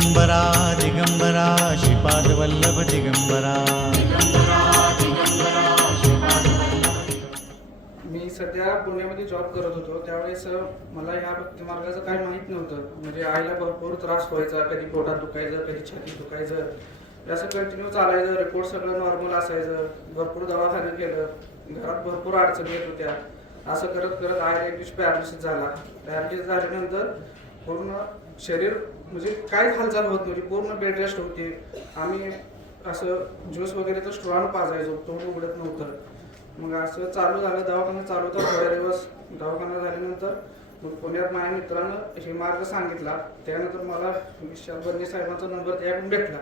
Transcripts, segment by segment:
दिगंबरा दिगंबरा श्रीपादवल्लभ दिगंबरा. मी सध्या पुण्यामध्ये जॉब करत होतो. त्यावेळेस मला ह्या भक्तिमार्गाचं मार्गाचं माहीत नव्हतं. म्हणजे आईला भरपूर त्रास व्हायचा कधी पोटात दुखायचं कधी छाती दुखायचं. असं कंटिन्यू चालायचं रिपोर्ट सगळं नॉर्मल असायचं. भरपूर दवाखाने केलं. घरात भरपूर अडचणी येत होत्या. असं करत करत आयला एक दिवशी पॅरालिसिस झाला. पॅरालिसिस झाल्यानंतर पूर्ण शरीर म्हणजे काय हालचाल होत नव्हती म्हणजे पूर्ण बेड रेस्ट होती. आम्ही असं ज्यूस वगैरे तर स्ट्रॉन पाजायचो तोंड उघडत नव्हतं. मग असं चालू झालं दवाखाना चालू होता. थोड्या दिवस दवाखाना झाल्यानंतर मग पुण्यात माझ्या मित्रानं हे मार्ग सांगितला. त्यानंतर मला विशाल बर्ने साहेबांचा नंबर त्याकडून भेटला.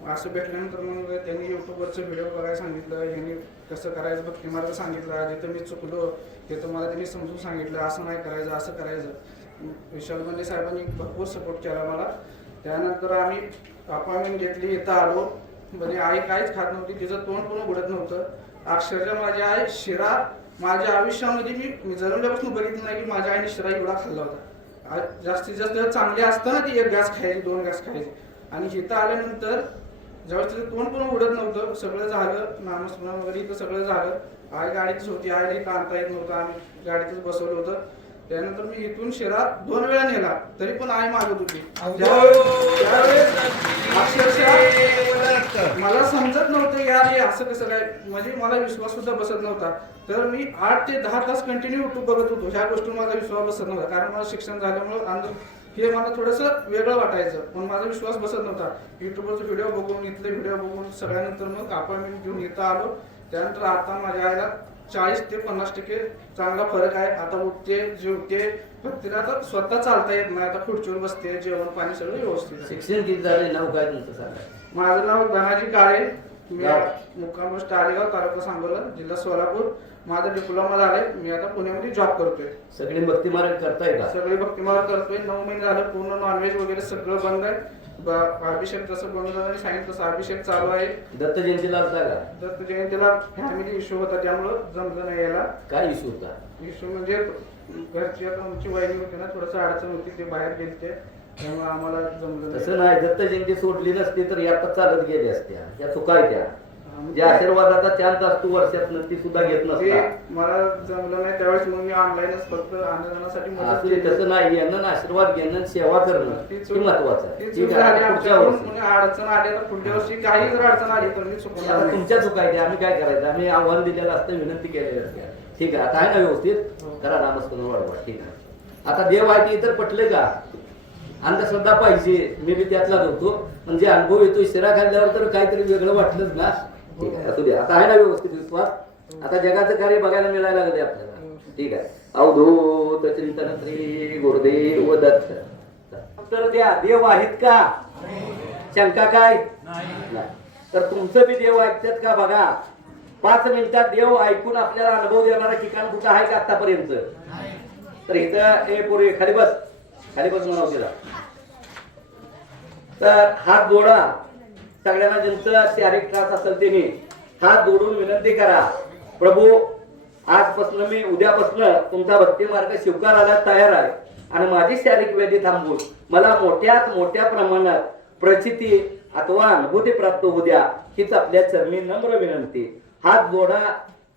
मग असं भेटल्यानंतर मग त्यांनी युट्यूबवरचं व्हिडिओ बघायला सांगितलं. ह्यांनी कसं करायचं भक्ती मार्ग सांगितला. जिथं मी चुकलो तिथं मला त्यांनी समजून सांगितलं असं नाही करायचं असं करायचं. विशाल बर्ने साहेबांनी भरपूर सपोर्ट केला मला. त्यानंतर आम्ही अपॉइंटमेंट घेतली इथं आलो. म्हणजे आई काहीच खात नव्हती तिचं तोंड पण उघडत नव्हतं. अक्षरशः माझी आई शिरा माझ्या आयुष्यामध्ये मी मी जन्मल्यापासून बघितलं नाही की माझ्या आईने शिरा एवढा खाल्ला होता. जास्तीत जास्त चांगली असतं ना ती एक गॅस खायची दोन गॅस खायची. आणि इथं आल्यानंतर ज्यावेळेस तिचं तोंड पण उघडत नव्हतं सगळं झालं नामस्मरण वगैरे इथं सगळं झालं. आई गाडीतच होती आईला इथं आणता येत नव्हतं आम्ही गाडीतच बसवलं होतं. त्यानंतर मी इथून शिरा दोन वेळा नेला तरी पण आई मागत होती. अक्षरशः मला समजत नव्हतं यार हे असं कसं काय? म्हणजे मला विश्वास सुद्धा बसत नव्हता. तर मी आठ ते दहा तास कंटिन्यू युट्यूब बघत होतो. ह्या गोष्टी माझा विश्वास बसत नव्हता. कारण मला शिक्षण झाल्यामुळं अंध हे मला थोडंसं वेगळं वाटायचं. पण माझा विश्वास बसत नव्हता. युट्यूबवरचे व्हिडिओ बघून इथले व्हिडिओ बघून सगळ्यानंतर मग अपॉइंटमेंट घेऊन इथं आलो. त्यानंतर आता माझ्या आईला चाळीस ते पन्नास टक्के चांगला फरक आहे. आता उठते जेवते फक्त तिला आता स्वतः चालता येत नाही. आता खुर्चीवर बसते जेवण पाणी सगळं व्यवस्थित आहे. शिक्षण किती झाले नाव काय तुमचं सांगा? माझं नाव धनाजी काळे. मी गाव? मुक्काम पोस्ट आलेगाव तालुका सांगोला जिल्हा सोलापूर. माझा डिप्लोमा झालाय. मी आता पुण्यामध्ये जॉब करतोय. सगळे भक्ती मार्ग करताय का? सगळे भक्तिमार करतोय. नऊ महिने झालं पूर्ण नॉनव्हेज वगैरे सगळं बंद आहे. अभिषेक जसं झालं सांगितलं तसं अभिषेक चालू आहे. दत्त जयंतीला का? दत्त जयंतीला फॅमिली इश्यू होता त्यामुळं जमलं नाही यायला काय इश्यू होता? इश्यू म्हणजे घरची आता आमची वहिनी होती ना थोडंसं अडचण होती ते बाहेर गेलते. त्यामुळे आम्हाला जमलं नाही तसं नाही दत्त जयंती सोडली नसती तर यात चालत गेल्या असत्या. या चुकायच्या आम्ही- जे आशीर्वादाचा चान्स असतो वर्षातनं ती सुद्धा घेत ते नसता. मला जमलं नाही त्यावेळेस मग मी ऑनलाईनच फक्त मदत केली. तसं नाही येणं आशीर्वाद घेणं सेवा करणं ती हे चूक- महत्वाचं आहे. ती ठीक चूक आहे झाली आता पुढच्या आमच्याकडून. वर्षी. कोणी अडचण आली तर पुढच्या वर्षी काही जर अडचण आली तर मी आता नाही. तुमच्या चुकायच्या आम्ही काय करायचं? आम्ही आव्हान दिलेलं असतं विनंती केलेली असते. ठीक आहे आता आहे ना व्यवस्थित? हो. करा नामस्मरण वाढवा ठीक आहे. आता देव आहे ते इतर पटले का? अंधश्रद्धा पाहिजे मी बी त्यातलाच होतो म्हणजे अनुभव येतो शिरा खाल्ल्यावर तर काहीतरी वेगळं वाटलंच ना. ठीक आहे. असू दे. आता आहे ना व्यवस्थित विश्वास. आता जगाचं कार्य बघायला मिळायला लागले आपल्याला. ठीक आहे. अवधूत चिंतन श्री गुरुदेव दत्त. तर द्या. देव आहेत का? शंका काय. तर तुमचं बी देव ऐकतात का बघा? पाच मिनिटात देव ऐकून आपल्याला अनुभव देणारं ठिकाण कुठं आहे का आतापर्यंत? तर इथं हे पूर्वी खाली बस. खाली बस म्हणावं तिला तर हात जोडा. सगळ्यांना ज्यांचं शारीरिक त्रास असेल त्यांनी हात जोडून विनंती करा. प्रभू आजपासून मी उद्यापासून तुमचा भक्ती मार्ग स्वीकारायला तयार आहे आणि माझी शारीरिक व्याधी थांबून मला मोठ्यात मोठ्या प्रमाणात प्रचिती अथवा अनुभूती प्राप्त होऊ द्या हीच आपल्या चरणी नम्र विनंती. हात जोडा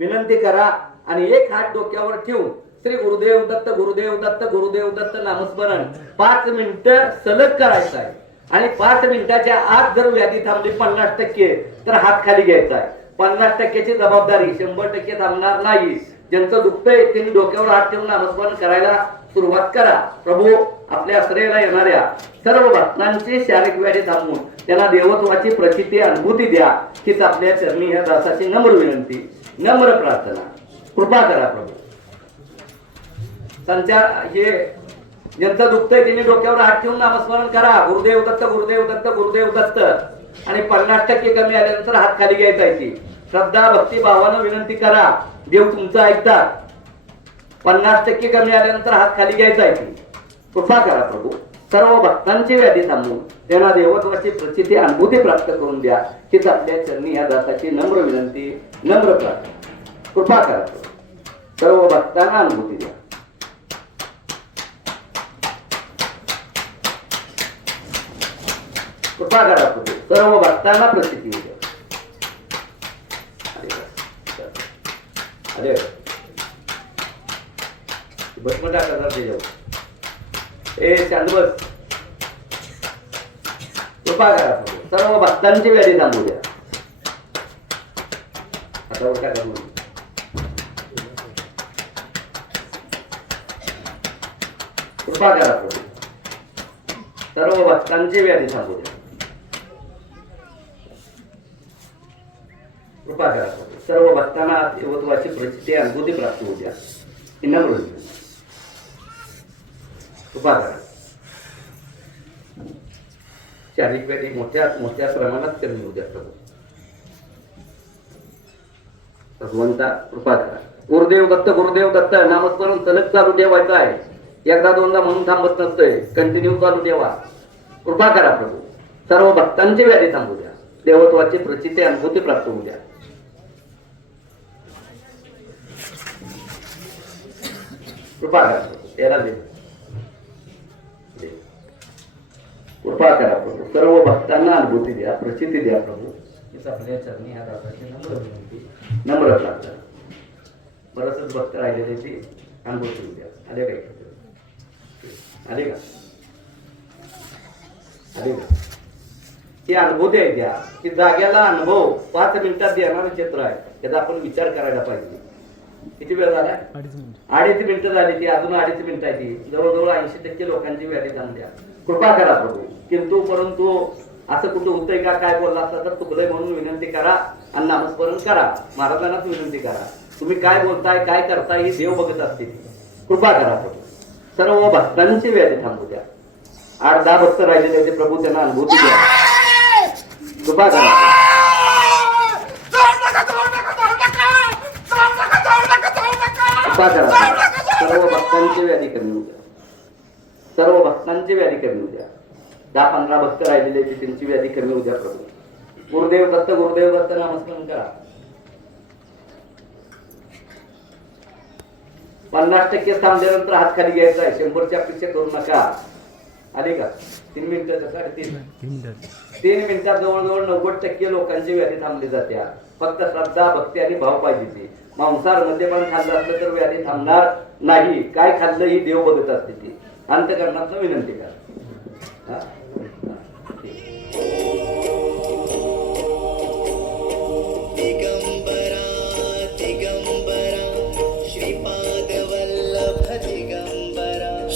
विनंती करा आणि एक हात डोक्यावर ठेवून श्री गुरुदेव दत्त गुरुदेव दत्त गुरुदेव दत्त नामस्मरण पाच मिनिटं सलग करायचं आहे. आणि पाच मिनिटाच्या आत जर व्याधी थांबली पन्नास टक्के तर हात खाली घ्यायचा आहे. पन्नास टक्क्याची जबाबदारी शंभर टक्के थांबणार नाही. ज्यांचं दुखतंय त्यांनी डोक्यावर हात ठेवून अनुस्मरण करायला सुरुवात करा. प्रभू आपल्या आश्रयाला येणाऱ्या सर्व भक्तांची शारीरिक व्याधी थांबवून त्यांना देवत्वाची प्रचिती अनुभूती द्या. हीच आपल्या चरणी या दासाची नम्र विनंती. नम्र प्रार्थना. कृपा करा प्रभू. संचार हे ज्यांचं दुखतंय त्यांनी डोक्यावर हात ठेवून नामस्मरण करा. गुरुदेव दत्त गुरुदेव दत्त गुरुदेव दत्त. आणि पन्नास टक्के कमी आल्यानंतर हात खाली घ्यायचा आहे श्रद्धा भक्ती भावानं विनंती करा. देव तुमचं ऐकतात पन्नास टक्के कमी आल्यानंतर हात खाली घ्यायचा आहे की कृपा करा प्रभू. सर्व भक्तांची व्याधी थांबून त्यांना देवत्वाची प्रचिती अनुभूती प्राप्त करून द्या. हीच आपल्या चरणी या दासाची नम्र विनंती नम्र प्रार्थना. कृपा करा सर्व भक्तांना अनुभूती द्या. कृपा करा प्रभू सर्व भक्तांना प्रसिद्धी होऊ अरे भटमटा करणार ते जाऊ. ए चांदवस बस. कृपा करा प्रभू सर्व भक्तांची व्याधी थांबू द्या. आता उलटा करू कृपा करा प्रभू सर्व भक्तांची व्याधी थांबू द्या. कृपा करा सर्व भक्तांना देवत्वाची प्रचिती अनुभूती प्राप्त होऊ द्या. ही नम्र कृपा करा शारीरिक व्याधी मोठ्या मोठ्या प्रमाणात कमी होऊ द्या प्रभू. भगवंता कृपा करा गुरुदेव दत्त गुरुदेव दत्त नामस्मरण सलग चालू ठेवायचं आहे. एकदा दोनदा म्हणून थांबत नसतोय. कंटिन्यू चालू ठेवा. कृपा करा प्रभू. सर्व भक्तांची व्याधी थांबू द्या. देवत्वाची प्रचिती अनुभूती प्राप्त होऊ द्या. कृपा करा. याला दे. कृपा करा प्रभू. सर्व भक्तांना अनुभूती द्या प्रचिती द्या प्रभू. नम्र प्रार्थना. बरंचच भक्त राहिलेले ते अनुभूती द्या. आले काय आले का? आले का? ही अनुभूती आहे द्या की जाग्याला अनुभव पाच मिनिटात देणारं चित्र आहे. त्याचा आपण विचार करायला पाहिजे. किती वेळ झाला? अडीच मिनिटं. झाली ती अजून अडीच मिनिटं आहे ती. जवळजवळ ऐंशी टक्के लोकांची व्याधी द्या कृपा करा प्रभू. किंतु परंतु असं कुठं होतंय का काय बोलला असता तर चुकलंय म्हणून विनंती करा आणि नामस्मरण करा. महाराजांनाच विनंती करा. तुम्ही काय बोलताय काय करताय हे देव बघत असते कृपा करा प्रभू. सर्व भक्तांची व्याधी थांबू द्या. आठ दहा भक्त राहिलेले ते प्रभू त्यांना अनुभूती द्या. कृपा करा. कृपा करा. सर्व भक्तांची व्याधी कमी होऊ द्या. सर्व भक्तांची व्याधी कमी होऊ द्या. दहा पंधरा भक्त राहिलेले ते त्यांची व्याधी कमी होऊ द्या प्रभू. गुरुदेव भक्त गुरुदेव भक्त नामस्मरण करा. पन्नास टक्के थांबल्यानंतर हात खाली घ्यायचा आहे. शंभरच्या अपेक्षा करू नका. आले का? तीन मिनिटं साडेतीन तीन. मिनिटात जवळजवळ नव्वद टक्के लोकांची व्याधी थांबली जाते. फक्त श्रद्धा भक्ती आणि भाव पाहिजे ती. मांसाहार मद्यपान खाल्लं असलं तर व्याधी थांबणार नाही. काय खाल्लं ही देव बघत असते ती. अंतकरणाचं विनंती करा.